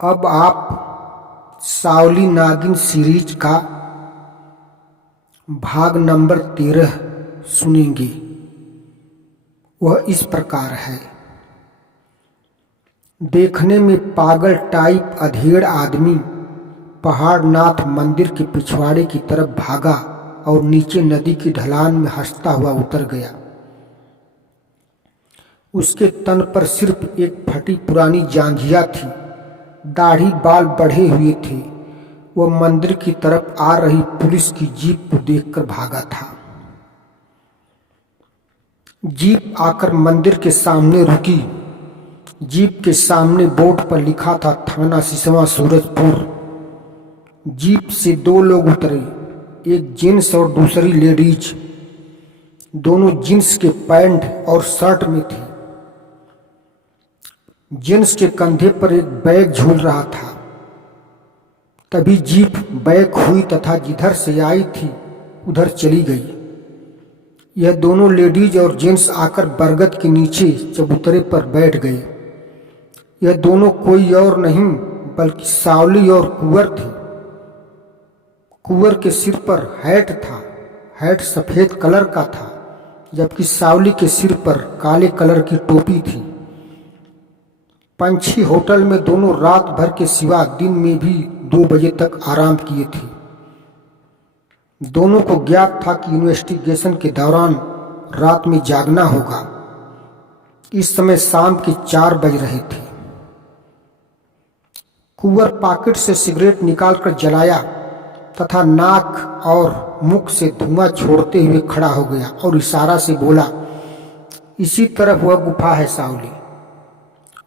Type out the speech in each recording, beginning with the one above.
अब आप सावली नागिन सीरीज का भाग नंबर 13 सुनेंगे। वह इस प्रकार है। देखने में पागल टाइप अधेड़ आदमी पहाड़नाथ मंदिर के पिछवाड़े की तरफ भागा और नीचे नदी की ढलान में हंसता हुआ उतर गया। उसके तन पर सिर्फ एक फटी पुरानी जांघिया थी, दाढ़ी बाल बढ़े हुए थे। वह मंदिर की तरफ आ रही पुलिस की जीप को देखकर भागा था। जीप आकर मंदिर के सामने रुकी। जीप के सामने बोर्ड पर लिखा था थाना सिसवा सूरजपुर। जीप से दो लोग उतरे, एक जेंट्स और दूसरी लेडीज। दोनों जींस के पैंट और शर्ट में थे। जेंट्स के कंधे पर एक बैग झूल रहा था। तभी जीप बैक हुई तथा जिधर से आई थी उधर चली गई। यह दोनों लेडीज और जेंट्स आकर बरगद के नीचे चबूतरे पर बैठ गए। यह दोनों कोई और नहीं बल्कि सावली और कुंवर थे। कुंवर के सिर पर हैट था। हैट सफेद कलर का था, जबकि सावली के सिर पर काले कलर की टोपी थी। पंछी होटल में दोनों रात भर के सिवा दिन में भी 2 बजे तक आराम किए थे। दोनों को ज्ञात था कि इन्वेस्टिगेशन के दौरान रात में जागना होगा। इस समय शाम के 4 बज रहे थे। कुंवर पॉकेट से सिगरेट निकालकर जलाया तथा नाक और मुख से धुआं छोड़ते हुए खड़ा हो गया और इशारा से बोला, इसी तरफ वह गुफा है सावली।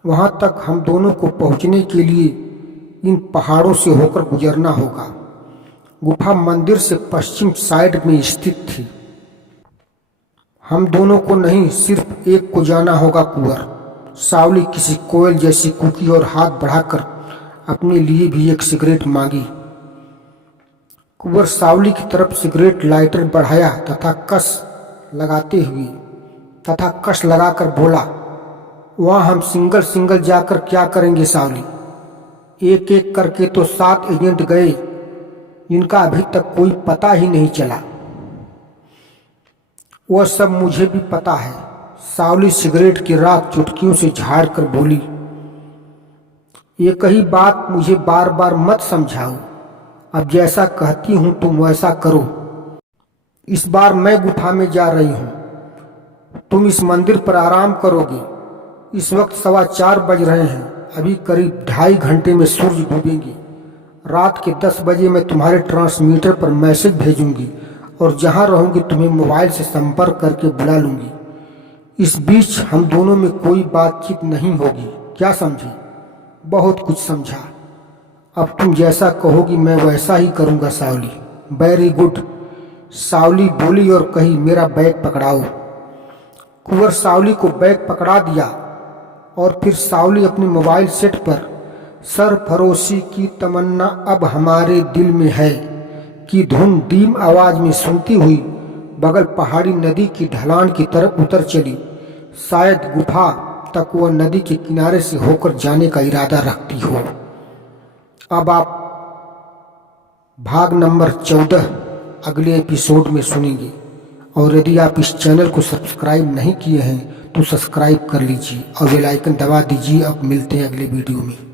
वहां तक हम दोनों को पहुंचने के लिए इन पहाड़ों से होकर गुजरना होगा। गुफा मंदिर से पश्चिम साइड में स्थित थी। हम दोनों को नहीं, सिर्फ एक को जाना होगा कुंवर। सावली किसी कोयल जैसी कुकी और हाथ बढ़ाकर अपने लिए भी एक सिगरेट मांगी। कुंवर सावली की तरफ सिगरेट लाइटर बढ़ाया तथा कस लगाकर बोला, वहां हम सिंगल सिंगल जाकर क्या करेंगे सावली? एक एक करके तो 7 एजेंट गए, जिनका अभी तक कोई पता ही नहीं चला। वह सब मुझे भी पता है। सावली सिगरेट की राख चुटकियों से झाड़ कर बोली, एक ही बात मुझे बार बार मत समझाओ। अब जैसा कहती हूं तुम वैसा करो। इस बार मैं गुफा में जा रही हूं, तुम इस मंदिर पर आराम करोगे। इस वक्त 4:15 बज रहे हैं। अभी करीब 2.5 घंटे में सूरज डूबेंगे। रात के 10 बजे मैं तुम्हारे ट्रांसमीटर पर मैसेज भेजूंगी और जहां रहूंगी तुम्हें मोबाइल से संपर्क करके बुला लूंगी। इस बीच हम दोनों में कोई बातचीत नहीं होगी। क्या समझी? बहुत कुछ समझा। अब तुम जैसा कहोगी मैं वैसा ही करूंगा सावली। वेरी गुड, सावली बोली और कही, मेरा बैग पकड़ाओ। कुंवर सावली को बैग पकड़ा दिया और फिर सावली अपने मोबाइल सेट पर सरफरोशी की तमन्ना अब हमारे दिल में है कि धुन धीम आवाज में सुनती हुई बगल पहाड़ी नदी की ढलान की तरफ उतर चली। शायद गुफा तक वह नदी के किनारे से होकर जाने का इरादा रखती हो। अब आप भाग नंबर 14 अगले एपिसोड में सुनेंगे। और यदि आप इस चैनल को सब्सक्राइब नहीं किए हैं तो सब्सक्राइब कर लीजिए और बेल आइकन दबा दीजिए। अब मिलते हैं अगले वीडियो में।